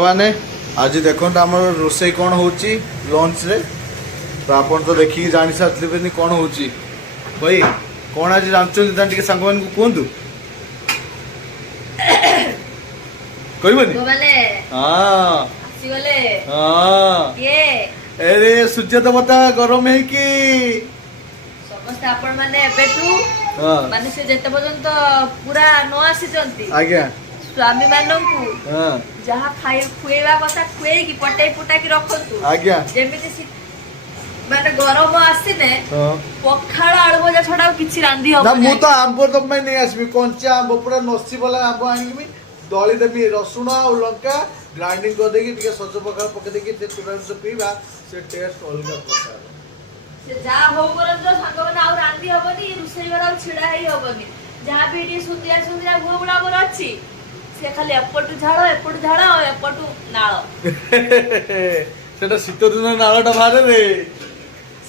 मैंने आज देखो आम रोसे कौन हो लंच रे तो आप तो देखिए जानी सारे कौन हो भाई कौन आज जानते सांग मान कहतु कहबनी हाँ अरे सूर्य देवता गरम है कि समस्त आपण माने एबेठू माने से जेते पर्यंत पूरा न आसीचंती आज्ञा स्वामी माननकु जहा खाइ खुएवा कथा खुए की पटाई पुटा की रखंतु आज्ञा जेमिति माने गरम आसीने पखाळ आळू भजा छडा किछि रांधी हो ना मु तो आंब तो मैं नहीं आसबी कंचा आंब पूरा नसी वाला आंब आनिबी दली देबी रसुण और लंका ग्राइंडिंग कर देकी टिके सज पखाळ पके देकी ते तुरंत से पीबा से टेस्ट अलग प्रकार से जा हो परंत सांग माने आ रांधी होबनी रुसई वाला छिडा हेई होबनी जहा भी सुंदिया सुंदिया गुळगुळा बर अछि से खाली एपटू झाड़ और एपटू नाळ सेटा शीत दिन नाळटा बाहर रे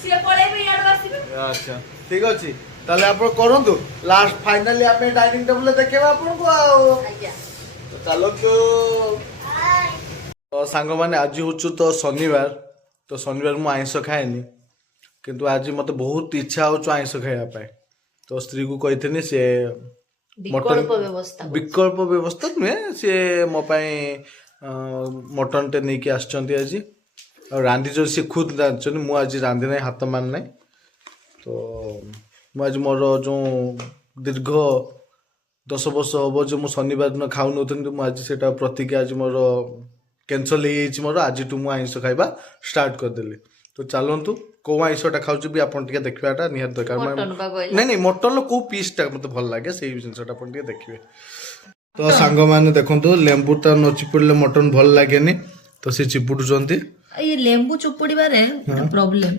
से पळे भी याड आसीबे अच्छा ठीक अछि ताले आपण करंतु लास्ट फाइनली आपे डाइनिंग टेबल देखेबा आपण को आज्ञा तो चलो तो सांग माने आज होछु तो शनिवार मु आइंस खाएनी किंतु आज मते बहुत इच्छा होछु आइंस खाया पाए तो स्त्री को कहिथेनी से विकल्प व्यवस्था नुहे सी मो मटन टे नहीं कि आसचंती आज और रांधी जो सी खुद रांधछन मु आज रांधि नहीं हाथ मान नहीं तो मु आज मोर जो दीर्घ 10 वर्ष हम जो मु शनिवार दिन खाऊ नथि मु आज सेटा प्रतिज्ञा आज मोर कैंसल हो मोर आज टू मु आइंस खाइबा स्टार्ट कर देली तो चलंतु को आइंसटा खाऊछु भी आपन टिके देखबाटा निहात दरकार नहीं नहीं मटन को पीसटा मते भल लागे सेही जिंसटा आपन टिके देखिबे तो सांग माने देखंतु लेंबू ता न चिपुडले मटन भल लागेनी तो से चिपुडुचंती ये लेंबू चुपुड़ीबारे प्रॉब्लम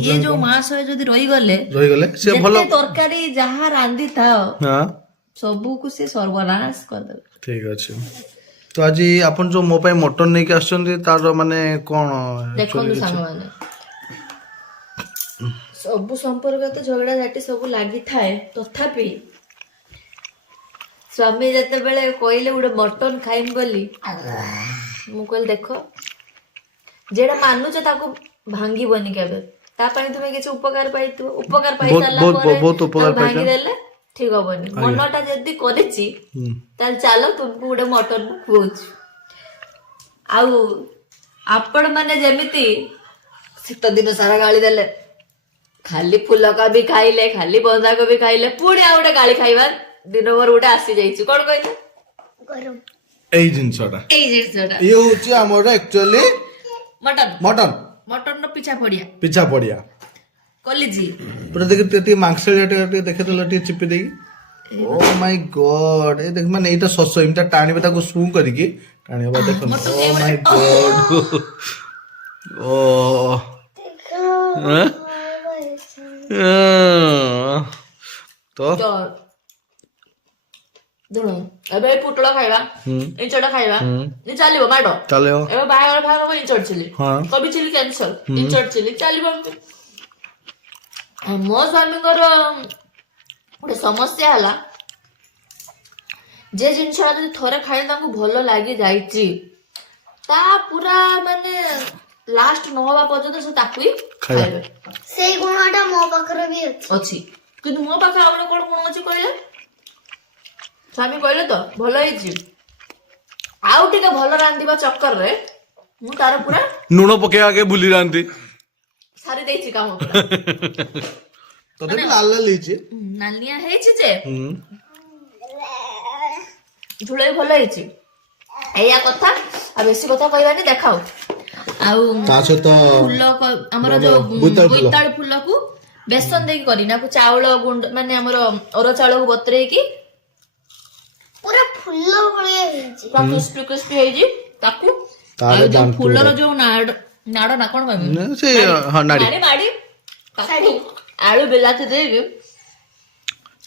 ये जो मास है जदी रही गले से भलो तरकारी जहा रांधी थाओ हां सबू को से सर्वनाश कर दे ठीक अछि तो आज आपन जो मो पय मटन नै के आछंती तार माने कोन देखंतु सांग माने सबू संपर्क तो झगड़ा झाटी सबू लागी थाए तथापि स्वामी जते बेले कोइले उडे मटन खाइम बोली मु कहल देखो जेडा मानुच ताको भांगी बनी केबे ता पय तुमे किछ उपकार पाई साला बहुत उपकार पाई भांगी देले ठीक होबनी मनटा जदी करिछि ताल चालो तुमको उडे मटन खुच आउ आपण माने जेमिति सित दिन सारा गाली देले खाली फूल का भी खाइले खाली बंधा को भी खाइले पुणी आ गोटे गाली खाइबा दिन भर गोटे आसी जाइछु कोन कहले गरम एई जिंसटा ये होची हमर एक्चुअली मटन न पीछा पड़िया कॉलेजी पूरा देख ते मांसलिया देखे तो लटी चिपी देगी ओ माय गॉड ए देख माने एटा सस एमटा टाणीबे ताको सू करिकी टाणीबा देखो ओ माय गॉड ओ तो दुनो एबे पुटला खाइबा इंचड़ा खाइबा नि चलिबो माडो चलियो एबे बाहर इंचड़ चिली कभी चिली कैंसल इंचड़ चिली चलिबो मो स्वामी गोटे समस्या हला जे जिनछा जदि थोरे खाइ ताको भलो लागि जाईची ता पूरा माने लास्ट न होबा पर्यंत से ताकुई खाइबे सेई गुणटा मो पाखरे भी अछि किंतु मो पाखरे आपने कोन गुण अछि कहले स्वामी कहले तो भलो हिची आउ टिके भलो रांधीबा चक्कर रे मु तार पूरा नुनो पके आगे भूली रांधी सारी देछि काम पूरा तो देख लाल लाल हिची नालिया हेछि जे झुळे भलो हिची एया कथा आ बेसी कथा कहबानी देखाओ आउ ताछो तो फूल हमर जो बोइताळ फूल को बेसन देकी करी ना को चावल गुंड माने हमर ओरो चावल को बतरे की पूरा फुल्ल भलिया हेछि क्रिस्पी क्रिस्पी हेछि ताकू ताले जो फूलर जो नाड़ ना कोन कहबे से हां नाड़ी माड़ी ताकू आलू बेलाते देबे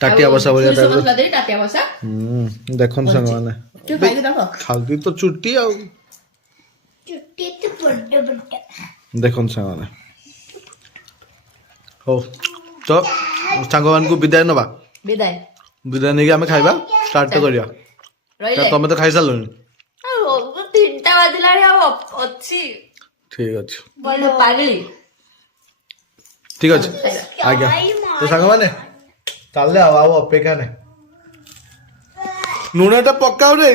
टाटिया बसा बोलिया मसला दे टाटिया बसा देखन संग माने के खाइ देखो खालदी तो चुट्टी आ चुट्टी तो बड्डे बड्डे देखन संग माने हो तो सांग मान को विदाय नबा विदाय नहीं कि आम खाइबा स्टार्ट तो करिया रहिले तमे तो खाइ सालनी आ 3टा बाजे ବାଜିଲାଣି ଆଉ ଅଛି ଠିକ ଅଛି ବୋଇଲେ ପାଗଳି ଠିକ ଅଛି ଆଜ୍ଞା ତ ସାଙ୍ଗମାନେ ତାହେଲେ ଆଉ ଅପେକ୍ଷା ନାହିଁ ଲୁଣଟା ପକାଉ ରେ